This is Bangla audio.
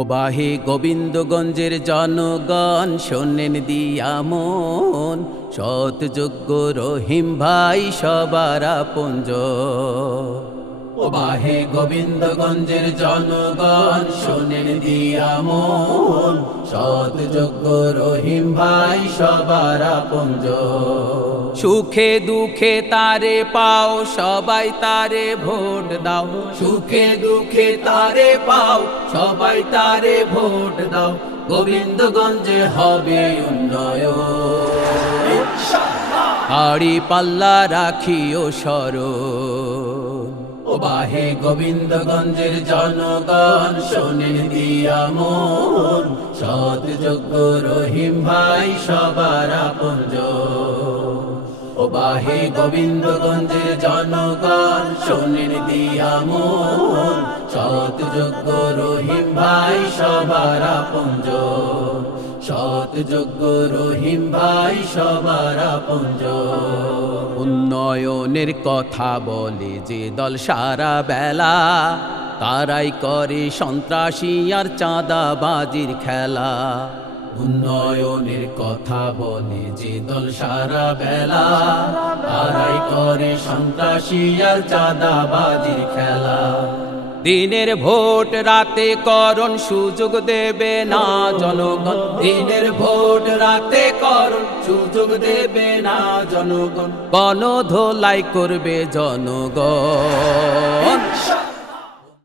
ও বাহে গোবিন্দগঞ্জের জনগণ শোনেন দিয়া মন, সৎযোগ্য রহিম ভাই সবার আপনজন। ও বাহে গোবিন্দগঞ্জের জনগণ শোনেন দিয়া মন, সৎযোগ্য রহিম ভাই সবার আপনজন। সুখে দুঃখে তারে পাও সবাই তারে ভোট দাও, সুখে দুঃখে তারে পাও সবাই তারে ভোট দাও। গোবিন্দগঞ্জে হবে উন্নয়ন, আড়ি পাল্লা রাখিও স্মরণ। ও বাহে গোবিন্দগঞ্জের জনগণ শোনেন দিয়া মন, সৎযোগ্য রহিম ভাই সবার আপনজন। ও বাহে গোবিন্দগঞ্জের জনগণ শোনেন দিয়া মন, সৎযোগ্য রহিম ভাই সবার আপনজন। সৎযোগ্য রহিম ভাই সবার আপনজন। উন্নয়নের কথা বলে যে দল সারা বেলা, তারাই করে সন্ত্রাসী আর চাঁদাবাজির খেলা। উন্নয়নের কথা বলে যে দল সারা বেলা, তারাই করে সন্ত্রাসী আর চাঁদাবাজির খেলা। দিনের ভোট রাতে করণ সুযোগ দেবে না জনগণ, দিনের ভোট রাতে করণ সুযোগ দেবে না জনগণ। গণধোলাই করবে জনগণ।